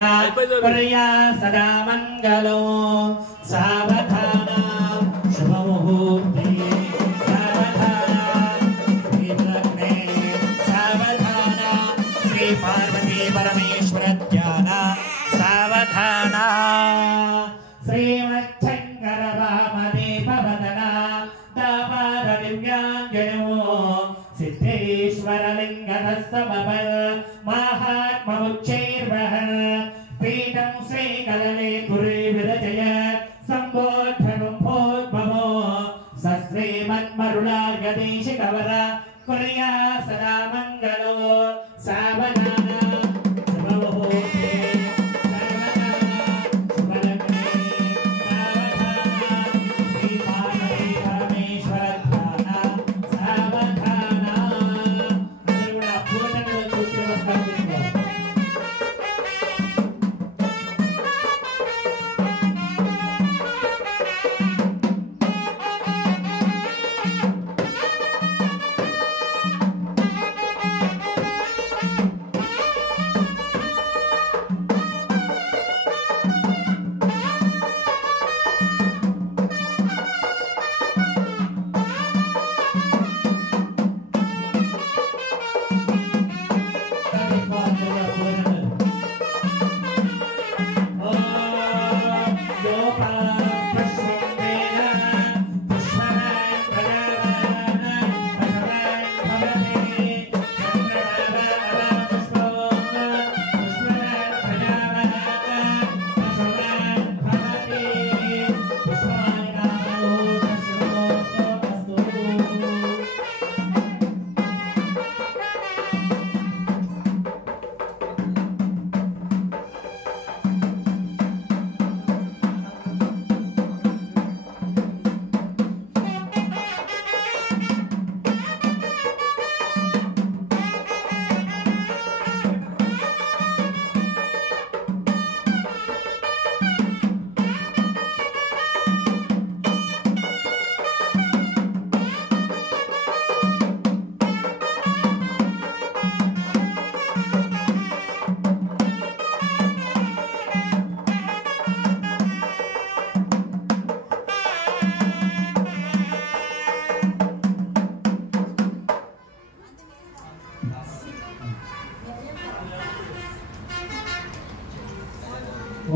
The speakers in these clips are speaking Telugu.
पर्या सदा मंगलो सावधाना शुभ मुहूर्ते सावधाना विलग्ने सावधाना श्री पार्वती परमेश्वर ध्यान सावधाना श्रीमच्छंकर वामदेव वदना दावार दिव्यांजनो सिद्धेश्वर लिंगधस्तमबल महात्ममुच्चैर्वहन् पीठं श्रीकलले पुरी विरजय सम्बोधनं भोद्भवो सश्रीमन्मरुळार्गदेशिकवर कुर्या सदा मङ्गलो सावधाना शुभमुहूर्ते सावधाना शुभलग्ने सावधाना श्रीपार्वती परमेश्वर ध्यान सावधाना కూడా పూర్ణంగా చూసి నమస్కరిస్తున్నాం.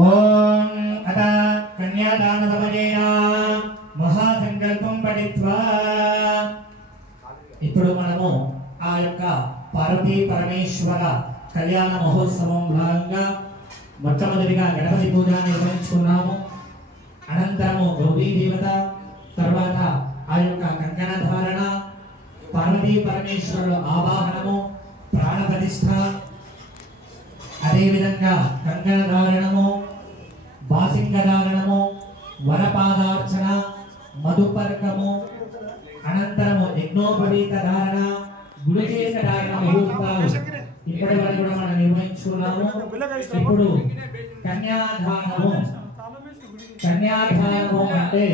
ఓం అత కన్యాదాన సమయేన మహాసంకల్పం పఠిత్వా ఇప్పుడు మనము ఆ యొక్క పార్వతీ పరమేశ్వర కళ్యాణ మహోత్సవం భాగంగా మొట్టమొదటిగా గణపతి పూజ నిర్వహించుకున్నాము. అనంతరము గౌరీ దేవత, తర్వాత ఆ యొక్క కంకణ ధారణ, పార్వతీ పరమేశ్వరుల ఆవాహనము, ప్రాణ ప్రతిష్ఠ, అదే విధంగా కంకణ ధారణము, బాసింగ ధారణము, వరపాదార్చన, మధుపర్కము, అనంతరము యజ్ఞోపవీత ధారణ, గుడిచేక ధారణ ముహూర్తాలు ఇప్పటి వరకు కూడా మనం నిర్వహించుకున్నాము. ఇప్పుడు కన్యాదానము. కన్యాదానము అంటే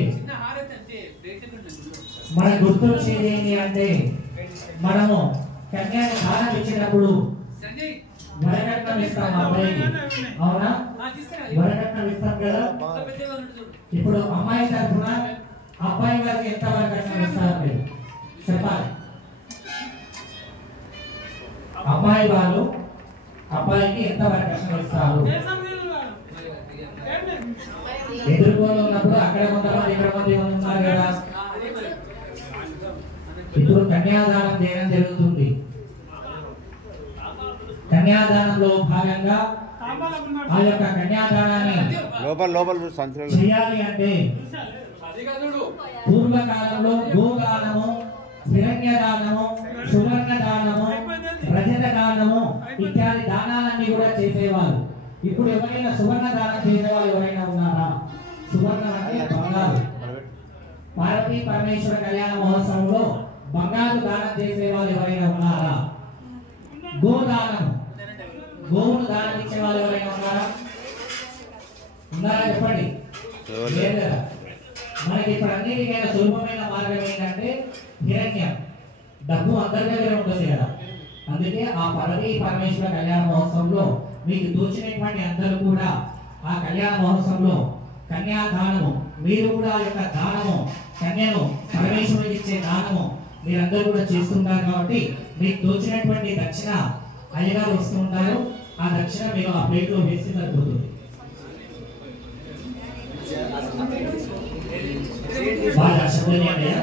మన గుర్తొచ్చేది ఏంటి అంటే, మనము కన్యాని దానం ఇచ్చినప్పుడు వరకట్నం ఇస్తాం అబ్బాయికి, అవునా? వరకట్నం ఇస్తాం కదా. ఇప్పుడు అమ్మాయి తరఫున అబ్బాయి గారికి ఎంత వరకట్నం ఇస్తారు మీరు చెప్పాలి. అమ్మాయి వాళ్ళు అబ్బాయికి ఎంత వరకట్నం ఇస్తారు? ఎదుర్కొని ఉన్నప్పుడు అక్కడ కొంతమంది ఇక్కడ మంది ఉన్నారు కదా. ఇప్పుడు కన్యాదానం చేయడం జరుగుతుంది. కన్యాదానంలో భాగంగా ఆ యొక్క కన్యాదానాన్ని చేయాలి అంటే పూర్వకాలంలో గోదానము, హిరణ్యదానము, సువర్ణదానము, రజతదానము ఇత్యాది దానాలన్నీ కూడా చేసేవారు. ఇప్పుడు ఎవరైనా సువర్ణ దానం చేసేవాళ్ళు ఎవరైనా ఉన్నారా? సువర్ణం అంటే బంగారు. పార్వతీ పరమేశ్వర కళ్యాణ మహోత్సవంలో బంగారు దానం చేసేవాళ్ళు ఎవరైనా ఉన్నారా? గోదానం, గోవును దానం ఇచ్చే వాళ్ళు ఎవరైనా ఉన్నారా? ఉన్నారా చెప్పండి. లేదు కదా. మనకి ఇప్పుడు అన్నిటికైనా సులభమైన మార్గం ఏంటంటే హిరణ్యం. డబ్బు అందరి దగ్గర ఉంటుంది కదా. అందుకే ఆ పార్వతీ పరమేశ్వర కళ్యాణ మహోత్సవంలో మీకు తోచినటువంటి అందరూ కూడా ఆ కళ్యాణ మహోత్సవంలో కన్యాదానము, మీరు కూడా ఆ యొక్క దానము, కన్యను పరమేశ్వరుడికి ఇచ్చే దానము మీరందరూ కూడా చేస్తుంటారు కాబట్టి మీకు తోచినటువంటి దక్షిణ అయ్యగారు ఇస్తూ ఉంటారు. ఆ దక్షిణ మీరు ఆ ప్లేట్లో వేసి సరిపోతుంది. బాగా శబ్దం ఏంటయ్యా?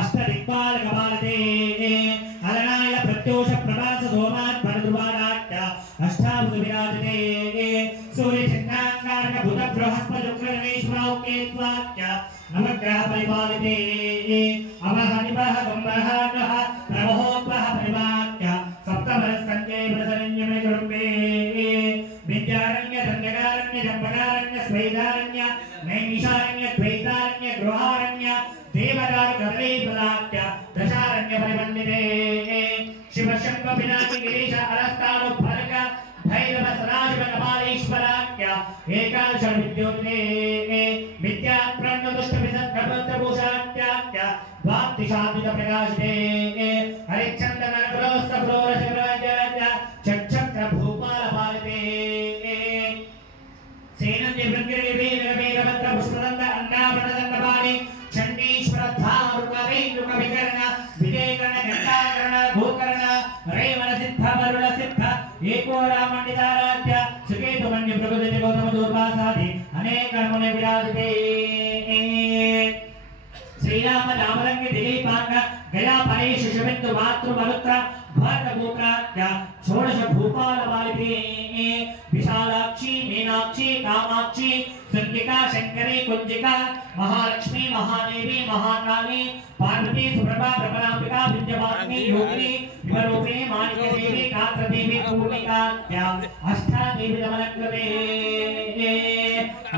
अष्टदिक्पालकपालते अलनाय प्रत्योष प्रभास सोमात् परद्रुवाराट्य अष्टाभुज विराजते सूर्य चन्द्रांगारक भूत बृहस्पति शुक्रगणेश्वराउकेत्वाक्य नवग्रह परिपालिते अवह निवह गंबरः नः प्रवहोत्वः परिवाक्य सप्तमरस्कन्धे प्रसरण्यमे कुरुम्बे विद्यारण्य दण्डकारण्य जम्बकारण्य स्वेदारण्य नैमिषारण्य द्वैतारण्य गृहारण्य देवदार गदले पदाक्य दशारण्य परिमण्डिते शिव शंभ पिनाकी गिरीश अलस्तानु भरग भैरव सदाशिव कपालेश्वराक्य एकादश विद्योते विद्या प्रणत दुष्ट विसत् प्रबुद्ध भूषात्याक्य वाक्ति शांतित प्रकाशते हरिचंदन नगरोस्त प्रोरस राजा चक्षक्र भूपाल पालते सेनंदि वृंगिरि वीरभद्र पुष्पदंत अन्नाभरणदंडपाणि चंडीश्वर धारुकवेन्द्र कविकर्ण विजयकर्ण घंटाकर्ण भूकर्ण रेवण सिद्ध वरुण सिद्ध एको रामण्डिताराध्य सुकेतु मन्य प्रभुदेव गौतम दूर्वासादि अनेक मुनि विराजते श्रीराम रामरंग दिलीपांग गया परेश शिबिंदु मातृ मरुत्र भरत गोत्राख्य षोडश भूपाल पालिते विशालाक्षी मीनाक्षी कामाक्षी सुंदिका शंकरी कुंजिका महालक्ष्मी महादेवी महाकाली पार्वती सुप्रभा प्रभरांबिका विद्यावासिनी योगिनी विवरूपिणी मानिक्य देवी कात्र देवी पूर्णिकाख्या अष्टा देवी नमनकृते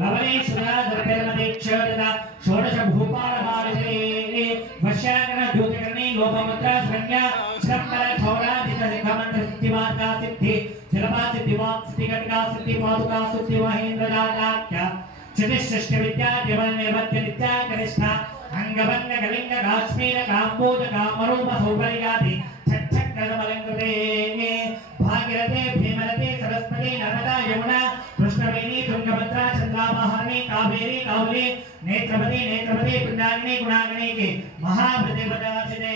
लवलेश्वरा दर्पणमदेक्षरदा षोडश भूपाल पालिते वश्याकरण ज्योतिकर्णी लोपमुद्रा संज्ञा श्रम्बर ठौरादित सिद्धमंत्र सिद्धिवाचा सिद्धि जलपा सिद्धिवाक सिद्धिकटिका सिद्धि पादुका सिद्धि महेंद्र जाताख्या चतुष्षष्टि विद्या देवन निर्वत्य नित्या कनिष्ठा अंगभंग कलिंग काश्मीर कांबोज कामरूप सौभरियादि छठक्रमलंकृते भागीरथे भीमरथे सरस्वती नर्मदा यमुना कृष्णवेणी तुंगभद्रा चंद्रामहर्णी कावेरी कावली नेत्रवती पिंडाग्नि गुणाग्नि के महाप्रतिपदाचिते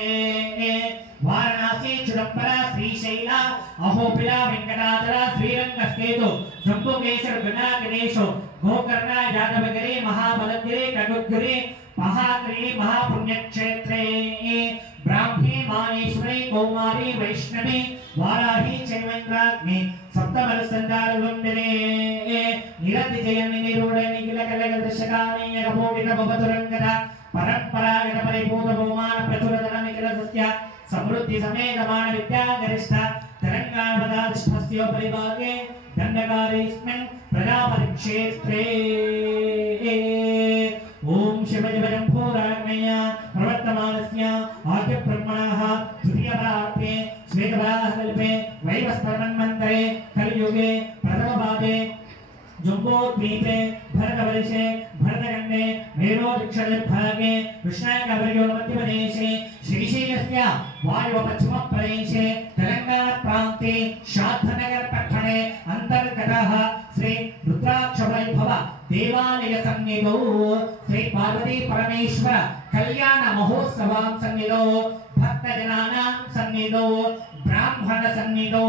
वाराणसी चुडंबरा श्रीशैला अहोबिला वेंकटाचला श्रीरंगस्केतु जम्बुकेशर गणागणेशो गोकर्ण यादवगिरी महाबलगिरी कटुगिरी महागिरी महापुण्यक्षेत्रे ब्राह्मी मानेश्वरी कौमारी वैष्णवी वाराही चैवेन्द्राग्नि सप्तमरसंदारवंदने निरति जयनि निरूढ निखिल कलग दशकानि यगभोगिन भवतुरंगदा परंपरागत परिपूर्ण बहुमान प्रचुरधन निखिल सस्या समृद्धि समेत मान विद्या गरिष्ठ तेलंगाना पदाधिष्ठस्य परिभागे दंडकारेस्मिन् प्रजापति क्षेत्रे ओम शिवजम्भोराग्नेय प्रवर्तमानस्य आद्य ब्रह्मणः तृतीयपरार्थे श्वेतपराकल्पे वैवस्वरमन्वन्तरे कलियुगे प्रथमपादे जम्बोद्वीपे भरतवर्षे भरतखण्डे मेरोदक्षिणभागे कृष्णायकवर्योमध्यप्रदेशे श्रीशैलस्य वायुपश्चिमप्रदेशे तेलंगानाप्रान्ते शान्तनगरपट्टणे अन्तर्गतः श्री रुद्राक्षवैभव देवालय सन्निधौ श्री पार्वती परमेश्वर कल्याण महोत्सवां सन्निधौ भक्तजनानां सन्निधौ ब्राह्मण सन्निधौ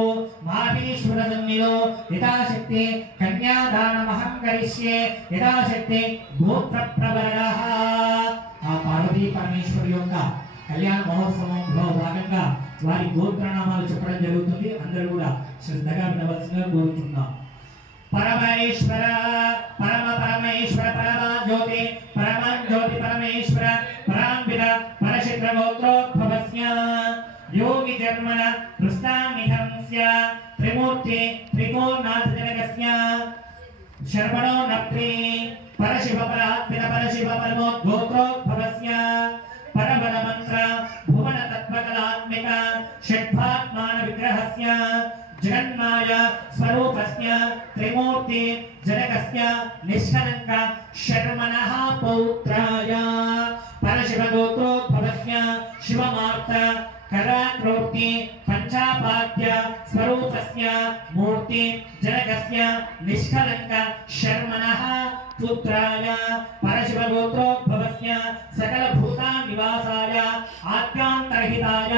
माहेश्वर सन्निधौ यथाशक्ति कन्यादानमहं करिष्ये यथाशक्ति गोत्र प्रवरणः आ पार्वती परमेश्वर యొక్క కళ్యాణ మహోత్సవంలో భాగంగా వారి గోత్రనామాలు చెప్పడం జరుగుతుంది. అందరూ కూడా శ్రద్ధగా వినవలసిందిగా కోరుతున్నాం. परमेश्वर परम परमेश्वर परमा ज्योति परमेश्वर परांबिद परशिद्र गोत्रोद्भवस्य योगी जन्मन कृष्णामिहंस्य त्रिमूर्ति त्रिकोणाधिजनकस्य शर्वणो नप्ति परशिव परात्मिन परशिव परमोद्गोत्रोद्भवस्य परमन मंत्र भुवन तत्त्वकलात्मिक षड्भात्मान विग्रहस्य जगन्माया स्वरूपस्य त्रिमूर्ति जनकस्य निष्कलंक शर्मणः पौत्राय परशिव गोत्रोद्भवस्य शिवमार्त कराक्रोक्ति पंचापाद्य स्वरूपस्य मूर्ति जनकस्य निष्कलंक शर्मणः पुत्राय परशिव गोत्रोद्भवस्य सकल भूता निवासाय आद्यांतरहिताय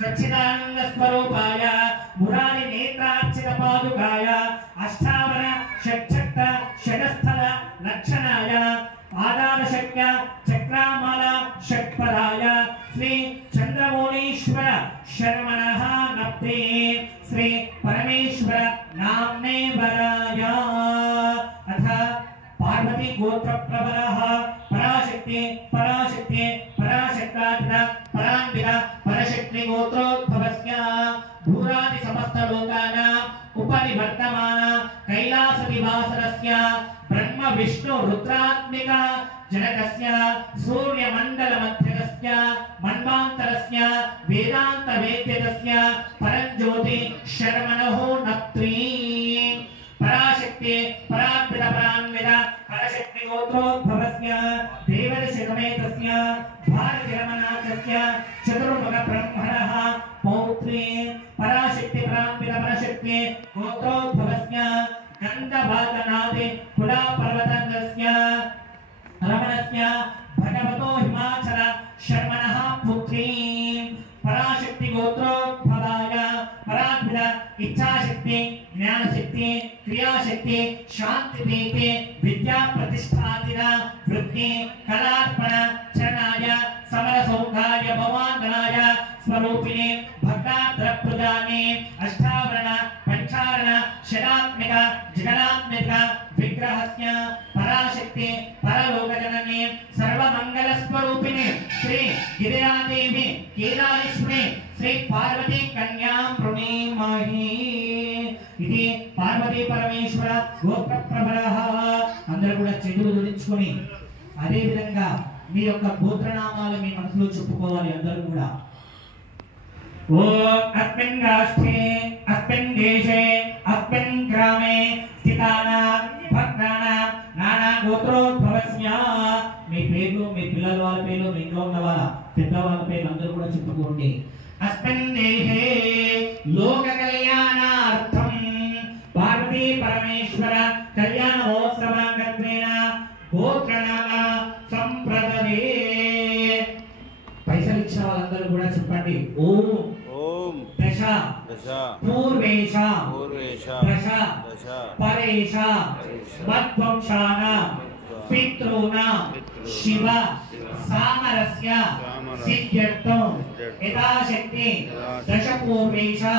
सच्चिदानंद स्वरूपाय मुरारी नेत्रार्चित पादुकाय अष्टावरण षट्चक्र षडस्थल लक्षणाय आधार शक्य चक्रामाला षट्पदाय श्री चंद्रमौलीश्वर शर्मणः नप्ते श्री परमेश्वर नाम्ने वराय अथ पार्वती गोत्र प्रबलः पराशक्ति पराशक्ति पराशक्ताधिता परान्विता परशक्ति गोत्रोद्भवस्य भूरादि समस्त लोकानां उपरिवर्तमान कैलासनिवासरस्य ब्रह्म विष्णु रुद्रात्मिक जनकस्य सूर्यमण्डलमध्यगस्य मन्वान्तरस्य वेदान्त वेद्यस्य परञ्ज्योति शर्मणः नप्त्री पराशक्ति परान्विता परान्विता परशक्ति गोत्रोद्भवस्य देवदशसमेतस्य भारतिरमनाथस्य चतुर्मुख ब्रह्मणः पौत्री पराशक्ति परान्विता परशक्ति गोत्रोद्भवस्य गन्धभागनादि कुला पर्वतस्य रमणस्य भगवतो हिमाचल शर्मणः पुत्री पराशक्ति गोत्रोद्भवाय परान्विता इच्छाशक्ति ज्ञानशक्ति क्रियाशक्ति शांतिदीपे विद्या प्रतिष्ठादिना वृत्ति कलार्पण चरणाय समरसौधाय भवान्धनाय स्वरूपिणे भक्ताद्रप्रदाने अष्टावरण पंचावरण षडात्मिक जगदात्मिक विग्रहस्य पराशक्ति परलोकजनने सर्वमंगल स्वरूपिणे श्री गिरिजादेवी केदारेश्वरी श्री पार्वती कन्या प्रणीमहि ఇది పార్వతీ పరమేశ్వర గోత్ర ప్రబలః అందరూ కూడా చెడులు జోడించుకొని అదే విధంగా మీ యొక్క గోత్రనామాలు మీ మనసులో చెప్పుకోవాలి అందరూ కూడా ఓం అస్మిన్ రాష్ట్రే అస్మిన్ దేశే అస్మిన్ గ్రామే స్థితానాం భక్తానాం నానా గోత్రోద్భవస్య మీ పేర్లు మీ పిల్లల వాళ్ళ పేర్లు మీ ఇంట్లో ఉన్న వాళ్ళ పెద్దవాళ్ళ పేర్లు అందరూ కూడా చెప్పుకోండి अस्मिन् देहे लोक कल्याणार्थं पार्वती परमेश्वर कल्याणोत्सवांगत्वेन गोत्रनाम संप्रदते पैसలు ఇచ్చిన వాళ్ళందరూ కూడా చెప్పండి ఓం ఓం దశ దశ పూర్వేష పూర్వేష దశ దశ పరేష మద్వంశాన पितॄना शिव सामरस्य सिद्ध्यर्थं यथाशक्ति दशपूर्वेषा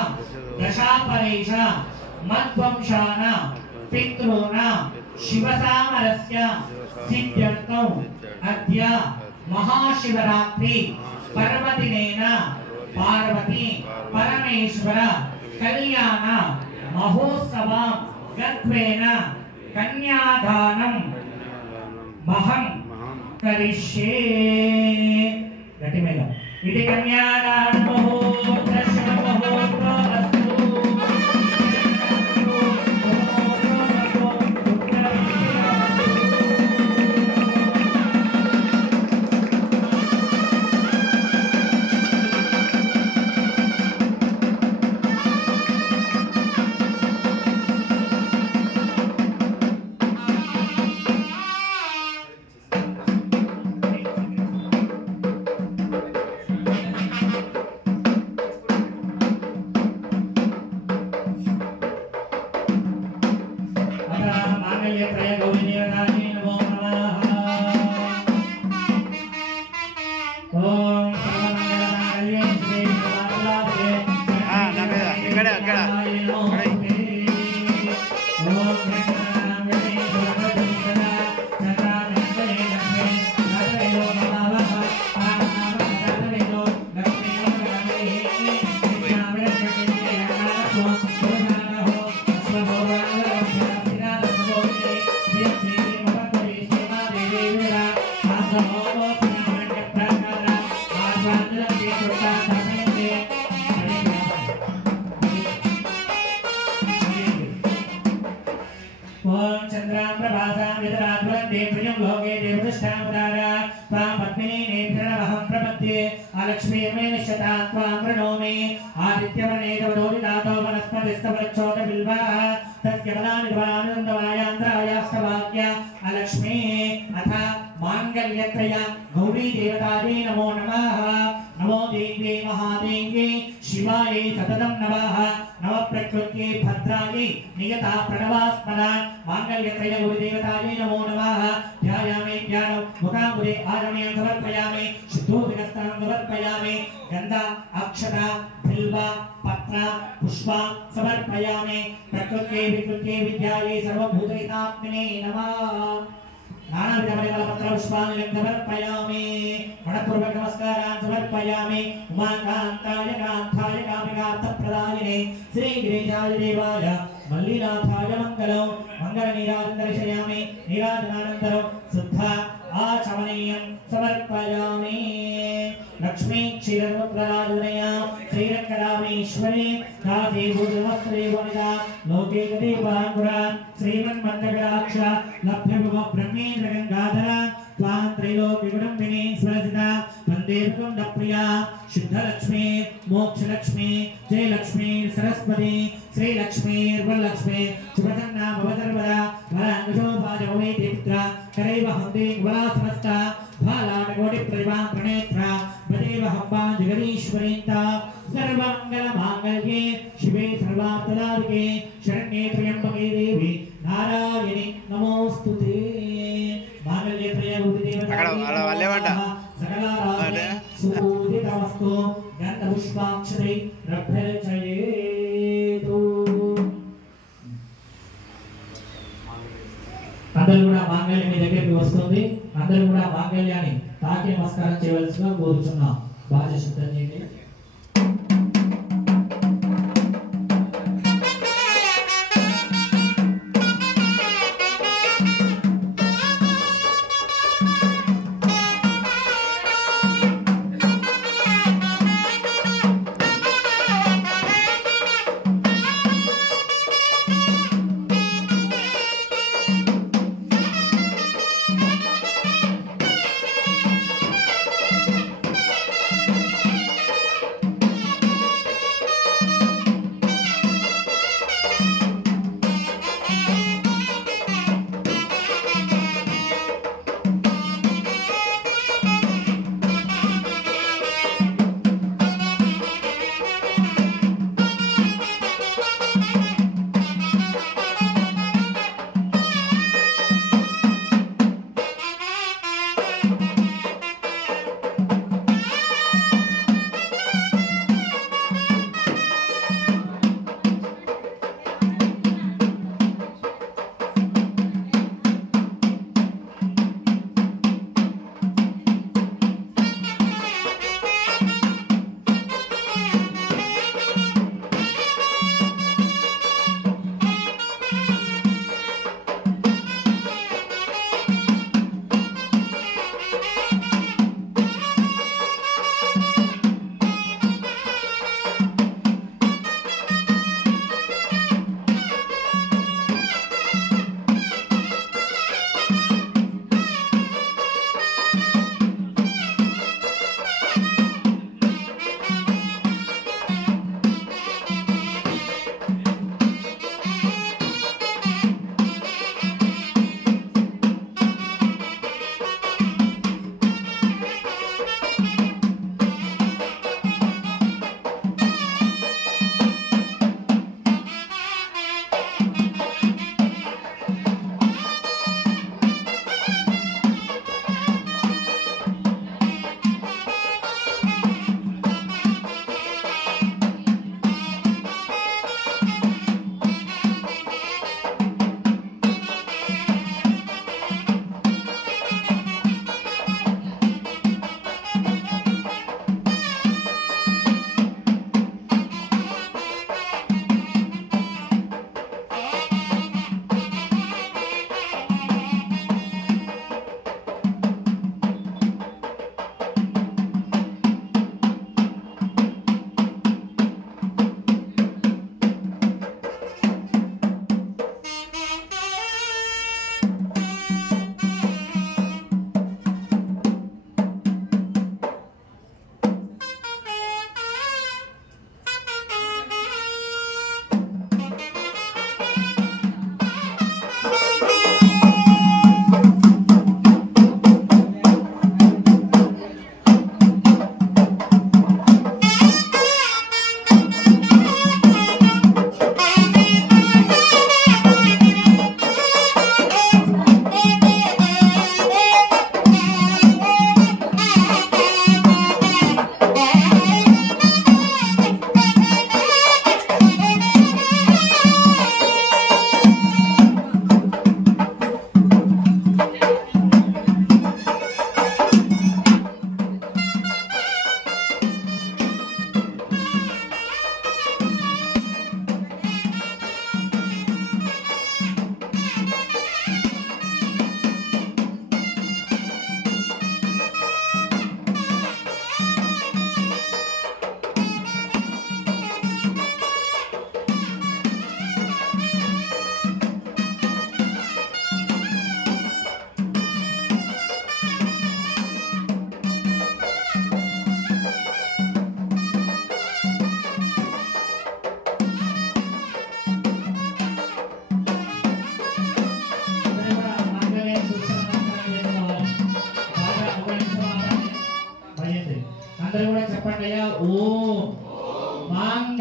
दशापरेषा मद्वंशाना पितॄना शिव सामरस्य सिद्ध्यर्थं अद्य महाशिवरात्रि पर्वदिनेन पार्वती परमेश्वर कल्याण महोत्सवं गत्वेन कन्यादानं महं करिष्ये गति में लो इति कन्यादान महोत्सव महोत्सवस्तु नमो देव्ये महादेव्ये शिवाये सततं नमः नमः प्रकृत्यै भद्रायै नियता प्रणवास्मदा माङ्गल्यत्रयगुरुदेवतायै नमो नमः ध्यायामि ध्यानं मुखाम्बुजे आरण्यं समर्पयामि शुद्धोदकस्थानं समर्पयामि गन्ध अक्षता बिल्व पत्र पुष्प समर्पयामि प्रकृत्यै विकृत्यै विद्यायै सर्वभूतहितात्मने नमः नानाविधपरिमलपत्र पुष्पाणि समर्पयामि मनपूर्वक नमस्कारान् समर्पयामि उमाकान्ताय कान्ताय कामिकार्थप्रदायिने श्रीगिरिजाय देवाय मल्लिनाथाय मङ्गलं मङ्गलनीराजनं दर्शयामि नीराजनानन्तरं शुद्ध आचमनीयं समर्पयामि लक्ष्मी क्षीरसमुद्रराजनया श्रीरङ्गरामेश्वरी काते भूतवस्त्रे वनिता लोके गते पराङ्कुरा श्रीमन्मन्दकटाक्ष लभ्यभुव ब्रह्मेन्द्र गङ्गाधर त्वां त्रैलोक्यकुटुम्बिनी स्वरसिता वन्दे कुन्दप्रिया शुद्धलक्ष्मी मोक्षलक्ष्मी जयलक्ष्मी सरस्वती श्रीलक्ष्मी वरलक्ष्मी शुभतन्ना भवतर्वदा वराङ्गशोभाजभवेतिपुत्रा करैवहन्ति वरासनस्ता भालाटकोटिप्रतिभां प्रणेत्रा वदेवहम्बां जगदीश्वरीन्ता सर्वमङ्गलमाङ्गल्ये शिवे सर्वार्थदायिके शरण्ये त्र्यम्बके देवी नारायणि नमोस्तुते माङ्गल्ये त्र्यम्बके सकलाराधने सुपूजितमस्तु गन्धपुष्पाक्षरै रभ्यर्चयेतु అందరూ కూడా మాంగళ్యం మీ దగ్గరికి వస్తుంది అందరూ కూడా మాంగళ్యాన్ని తాకి నమస్కారం చేయవలసిగా కోరుచున్నాం బాగా సిద్ధం చేయండి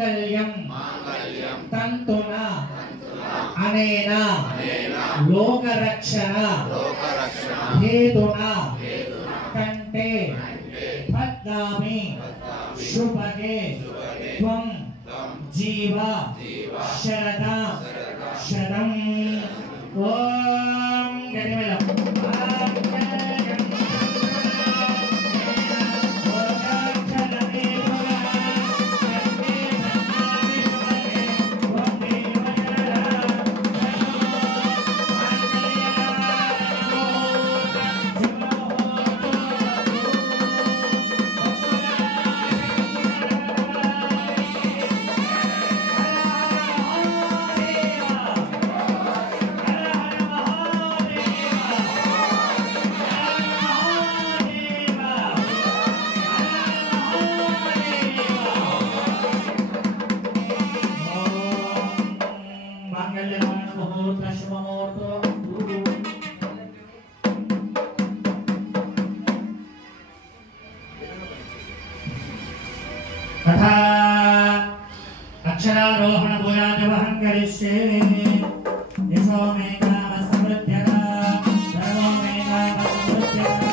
మాంగళ్యం తంతున అనేన లోకరక్షణ హేతున కంటే పద్దామి శుభగే త్వం జీవ శరద శతం ఓం గణిమలం अक्षरारोहण भूयाजवहं करिष्ये यशो मे कामसमृद्ध्यता सर्वो मे कामसमृद्ध्यता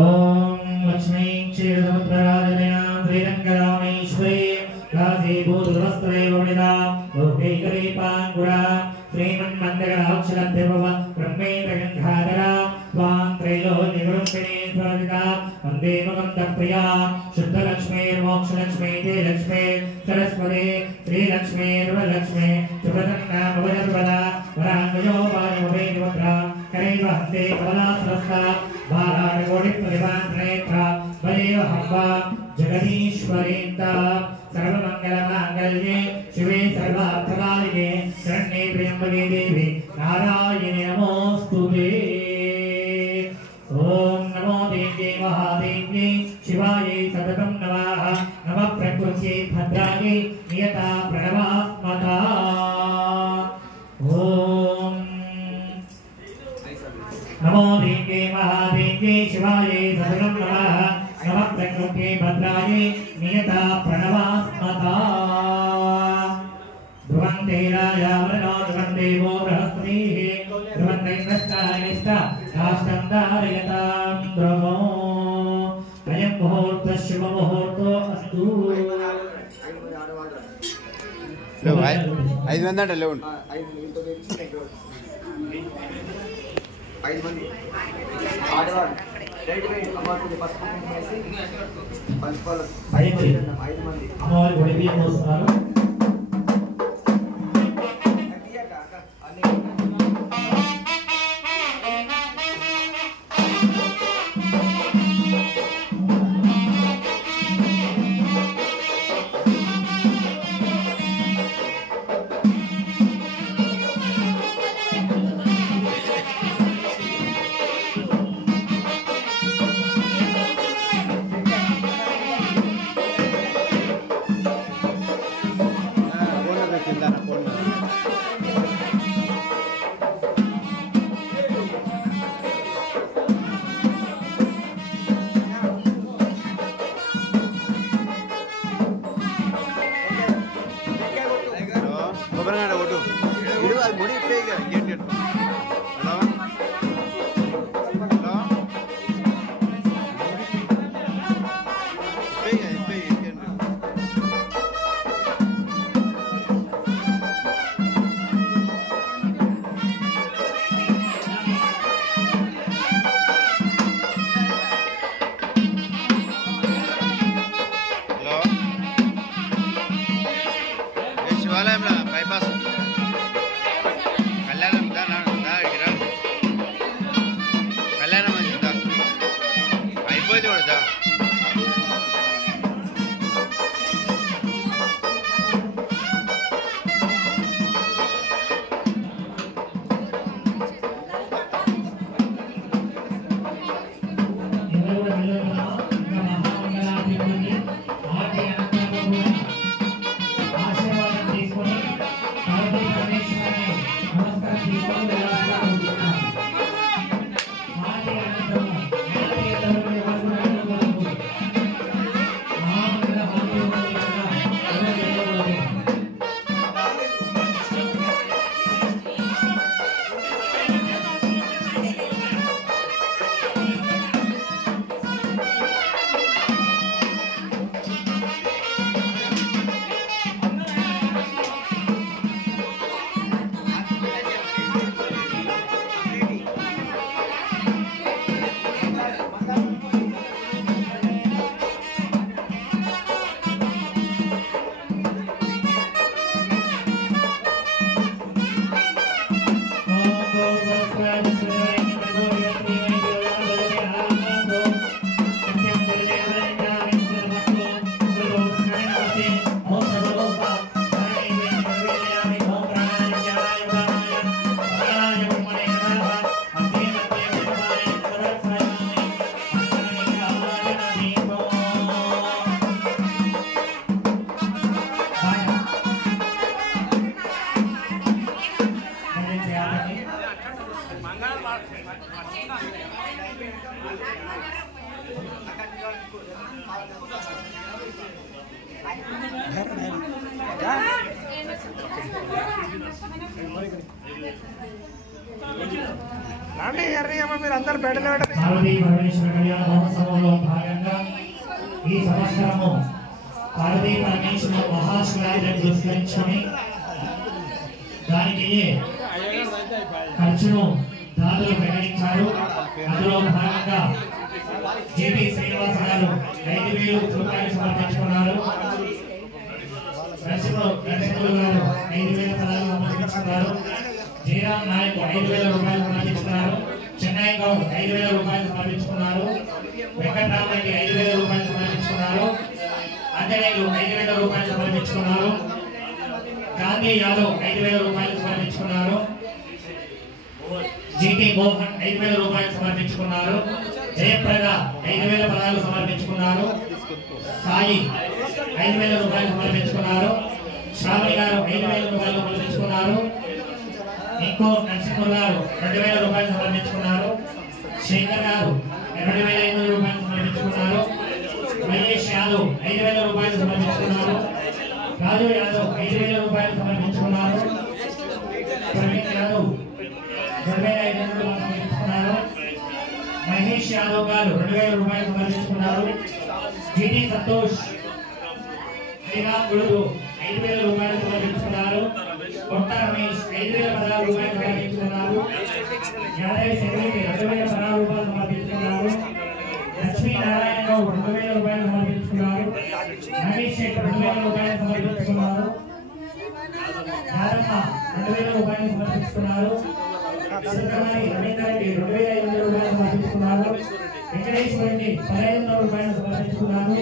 ओम लक्ष्मी क्षीरसमुद्रराजनयां श्रीरङ्गरामेश्वरी राजीभूतवस्त्रे वणिता लोकैकरे पाङ्गुरा श्रीमन्मन्दगणाक्षरद्भव ब्रह्मेन्द्रगन्धाधरा त्वां त्रैलोक्यगुरुम्पिणी स्वरदिता वन्दे मुकुन्दप्रिया शुद्धलक्ष्मीर्मोक्षलक्ष्मी जयलक्ष्मी सरस्वती श्रीलक्ष्मीर्वरलक्ष्मी सुप्रसन्नामवजर्वदा वराङ्गयो वायुवेदिमुद्रा करैव हस्ते कमलासहस्रा भाराडकोटिप्रतिभान्नेत्रा वदेव हव्वा जगदीश्वरीन्ता सर्वमङ्गलमाङ्गल्ये शिवे सर्वार्थकालिके शरण्ये त्र्यम्बके देवी नारायणे नमोऽस्तुते। ॐ नमो देव्यै महादेव्यै शिवायै सततं नमः। नमः प्रकृत्यै भद्रायै नियता प्रणवास्मता। ॐ नमो देव्यै महादेव्यै शिवायै सततं नमः। नमः प्रकृत्यै भद्रायै नियता प्रणवास्मता। ध्रुवन्ते राजावरणो ध्रुवन्देवो बृहस्पतिः ध्रुवन्दैन्द्रश्चायनिष्ठ राष्ट्रं धारयतां ध्रुवो। अयं मुहूर्तः शुभमुहूर्तो अस्तु। ఐదు మంది అంటే లేవు అమ్మవారి గుడి బియ్యం పోస్తున్నారు. కొబ్బరికాయ కొట్టు ఇడు అది ముడి ఇప్పే ఇక ఏంటి హలో హలో ఇప్పే ఏంటి హలో శివాలయంలో బైపాస్ కళ్యాణం కళ్యాణం అయిపోయింది కూడా Yeah. పార్వతీ పరమేశ్వర కళ్యాణ మహోత్సవంలో భాగంగా ఈ సంవత్సరము పార్వతీ పరమేశ్వర మహాశివరాత్రిని పురస్కరించుకొని దానికి ఖర్చును దాతలు ప్రకటించారు. అందులో భాగంగా జేపీ శ్రీనివాస గారు 5,000 రూపాయలు సమర్పించుకున్నారు. నరసింహులు గారు 5,000 పదాలు సమర్పించుకున్నారు. జయరాం నాయక్ 5,000 రూపాయలు సమర్పించుకున్నారు. చెన్నై గౌడ్ 5,000 రూపాయలు సమర్పించుకున్నారు. వెంకటరామరెడ్డి 5,000 రూపాయలు సమర్పించుకున్నారు. అంజనేయులు 5,000 రూపాయలు సమర్పించుకున్నారు. గాంధీ యాదవ్ 5,000 రూపాయలు సమర్పించుకున్నారు. జీటీ మోహన్ 5,000 రూపాయలు సమర్పించుకున్నారు. జయప్రద 5,000 పదాలు సమర్పించుకున్నారు. సాయి 5,000 రూపాయలు సమర్పించుకున్నారు. శ్రావణి గారు 5,000 రూపాయలు సమర్పించుకున్నారు. ఇంకో నరసింహులు గారు 2,000 రూపాయలు సమర్పించుకున్నారు. శేఖర్ గారు 2,500 రూపాయలు సమర్పించుకున్నారు. మహేష్ యాదవ్ 5,000 రూపాయలు సమర్పించుకున్నారు. రాజు యాదవ్ 5,000 రూపాయలు సమర్పించుకున్నారు. ప్రవీణ్ యాదవ్ 2,500 రూపాయలు సమర్పించుకున్నారు. మహేష్ యాదవ్ గారు 2,000 రూపాయలు సమర్పించుకున్నారు. జిటి సంతోష్ శ్రీరామ్ గుడు 5,000 రూపాయలు సమర్పించుకున్నారు. కొత్త రమేష్ 5,000 రూపాయలు సమర్పించుకున్నారు. యాదవ్ సెక్రటరీ 2,000 రూపాయలు సమర్పించుకున్నారు. లక్ష్మీనారాయణ గౌడ్ 2,000 రూపాయలు సమర్పించుకున్నారు. నవీష్ శెట్టి 2,000 రూపాయలు సమర్పించుకున్నారు. యాదమ్మ 2,000 రూపాయలు సమర్పించుకున్నారు. సత్యనారాయణ రవీంద్ర రెడ్డి 2,500 రూపాయలు సమర్పించుకున్నారు. వెంకటేశ్వర రెడ్డి 1,500 రూపాయలు సమర్పించుకున్నారు.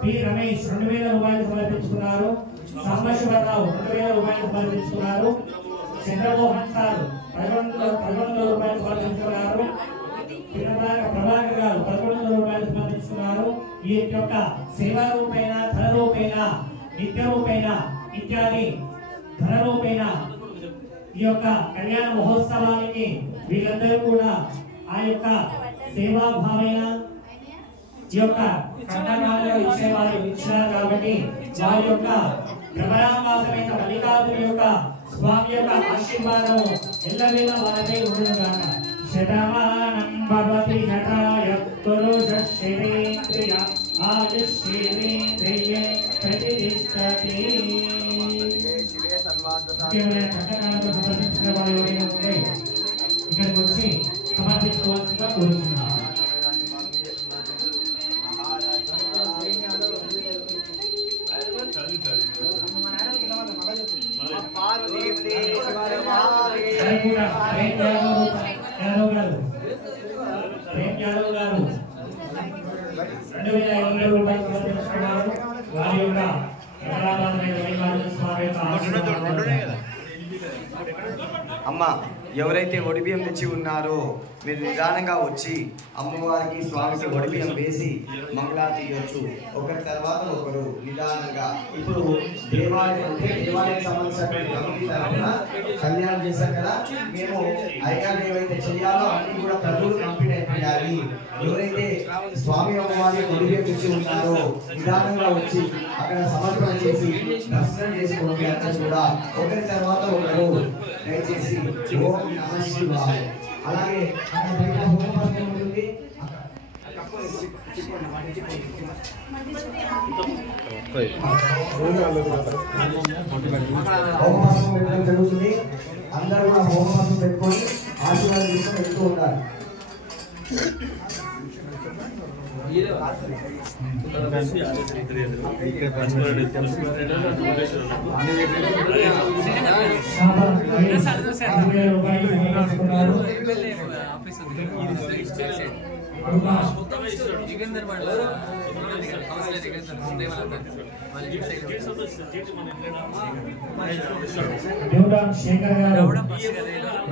పి రమేష్ 2,000 రూపాయలు సమర్పించుకున్నారు. సాంబశివరావు 2,000 రూపాయలు సమర్పించుకున్నారు. చంద్రమోహన్ సార్ 1,100 రూపాయలు సమర్పించుకున్నారు. ప్రభాకర్ గారు 1,100 రూపాయలు సమర్పించుకున్నారు. ఈ యొక్క సేవా రూపేణ ధన రూపేణ నిత్య రూపేణ ఇత్యాది ధన రూపేణ ఈ యొక్క కళ్యాణ మహోత్సవానికి వీళ్ళందరూ కూడా ఆ యొక్క సేవా భావన ఈ యొక్క కర్ణాటకలో ఇచ్చేవారు ఇచ్చినారు కాబట్టి వారి యొక్క భ్రమరామాసమైన మల్లికార్జున యొక్క స్వామి యొక్క ఆశీర్వాదము ఎల్లవేళ వారిపై ఉండుగాక. శతమానం భవతి శతాయ పురుష శరీంద్రియ ఆయుష్యేంద్రియ ప్రతిష్టతి. కర్ణాటకలో సంబంధించిన వారు ఎవరైనా ఉంటే ఇక్కడికి వచ్చి సమర్పించుకోవాల్సిందిగా కోరుతున్నాను. యాదవ్ గారు 2,500 రూపాయలు సమర్పించుకున్నారు. వారి యొక్క అమ్మ ఎవరైతే ఒడిబియ్యం తెచ్చి ఉన్నారో మీరు నిదానంగా వచ్చి అమ్మవారికి స్వామికి ఒడిబియ్యం వేసి మంగళారతి ఇవ్వచ్చు. ఒకరి తర్వాత ఒకరు నిదానంగా. ఇప్పుడు దేవాలయం సంబంధించిన కళ్యాణం చేశాం కదా, మేము అయ్యాలు ఏవైతే చేయాలో అన్ని కూడా పనులు కంప్లీట్ అయిపోయాయి. ఎవరైతే స్వామి అమ్మవారికి ఒడిబియ్యం తెచ్చి ఉన్నారో నిదానంగా వచ్చి అక్కడ సమర్పణ చేసి దర్శనం చేసుకోండి. అంతా కూడా ఒకరి తర్వాత ఒకరు దయచేసి ఓం నమః శివాయ. అలాగే అక్కడ బయట హోమపాత్ర ఉంటుంది, హోమపాత్రం పెట్టడం జరుగుతుంది. అందరూ కూడా హోమపాత్రం పెట్టుకొని ఆశీర్వాదం తీసుకొని వెళ్తూ ఉండాలి. శేఖర్ గారు 2,500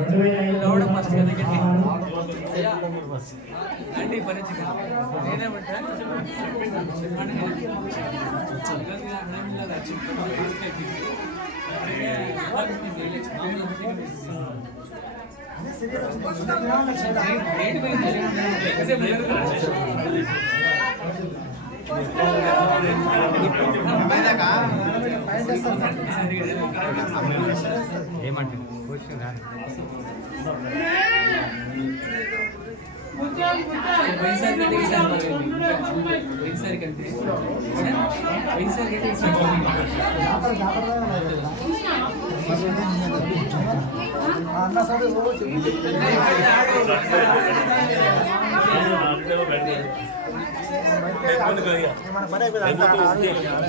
ఏమంటే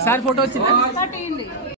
సార్ ఫోటో వచ్చింది.